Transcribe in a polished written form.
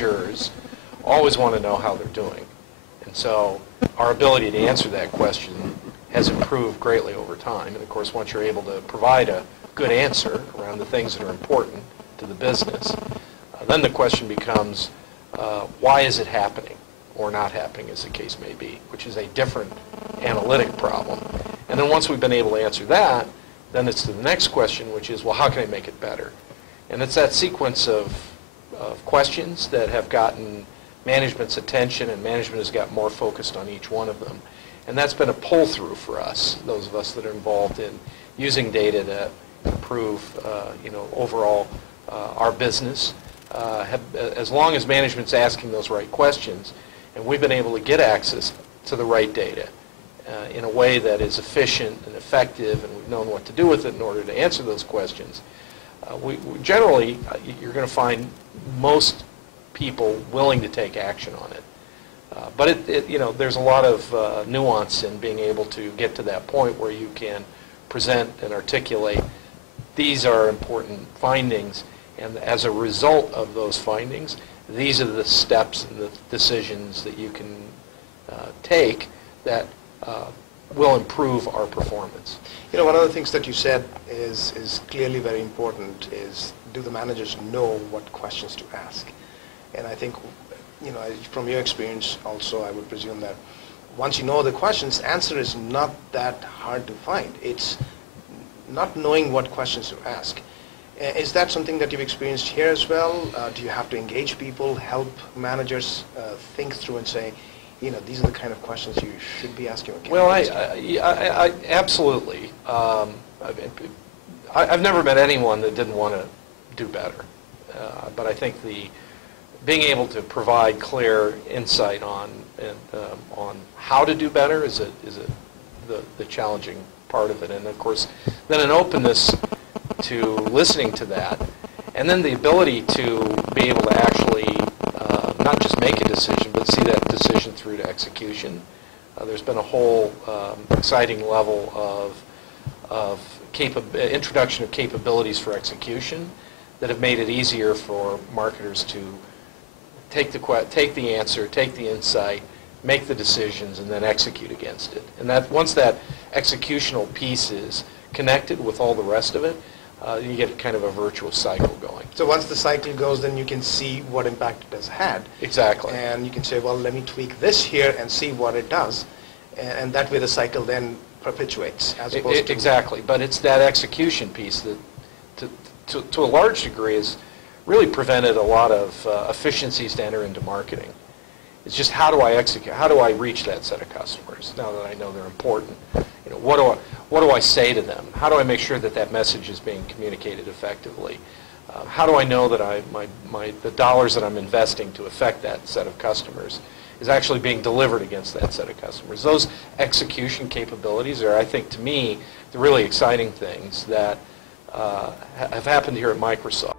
managers always want to know how they're doing. And so our ability to answer that question has improved greatly over time. And of course, once you're able to provide a good answer around the things that are important to the business, then the question becomes, why is it happening or not happening, as the case may be, which is a different analytic problem. And then once we've been able to answer that, then it's to the next question, which is, well, how can I make it better? And it's that sequence of questions that have gotten management's attention, and management has got more focused on each one of them. And that's been a pull-through for us, those of us that are involved in using data to improve, overall our business. As long as management's asking those right questions, and we've been able to get access to the right data in a way that is efficient and effective, and we've known what to do with it in order to answer those questions, we generally, you're going to find most people willing to take action on it. But there's a lot of nuance in being able to get to that point where you can present and articulate, these are important findings, and as a result of those findings, these are the steps and the decisions that you can take that will improve our performance. One of the things that you said is clearly very important is, do the managers know what questions to ask? And I think, from your experience also, I would presume that once you know the questions, answer is not that hard to find. It's not knowing what questions to ask. Is that something that you've experienced here as well? Do you have to engage people, help managers think through and say, these are the kind of questions you should be asking? Well, I absolutely. I've never met anyone that didn't want to do better. But I think being able to provide clear insight on how to do better is the challenging part of it. And of course, then an openness to listening to that, and then the ability to be able to actually not just make a decision, but see that decision through to execution. There's been a whole exciting level of introduction of capabilities for execution that have made it easier for marketers to take the answer, take the insight, make the decisions, and then execute against it. And that once that executional piece is connected with all the rest of it, you get kind of a virtuous cycle going. So once the cycle goes, then you can see what impact it has had. Exactly. And you can say, well, let me tweak this here and see what it does. And that way the cycle then perpetuates as opposed to... Exactly. But it's that execution piece that, to a large degree, has really prevented a lot of efficiencies to enter into marketing. It's just, how do I execute? How do I reach that set of customers now that I know they're important? What do I say to them? How do I make sure that that message is being communicated effectively? How do I know that the dollars that I'm investing to affect that set of customers is actually being delivered against that set of customers? Those execution capabilities are, I think, to me, the really exciting things that have happened here at Microsoft.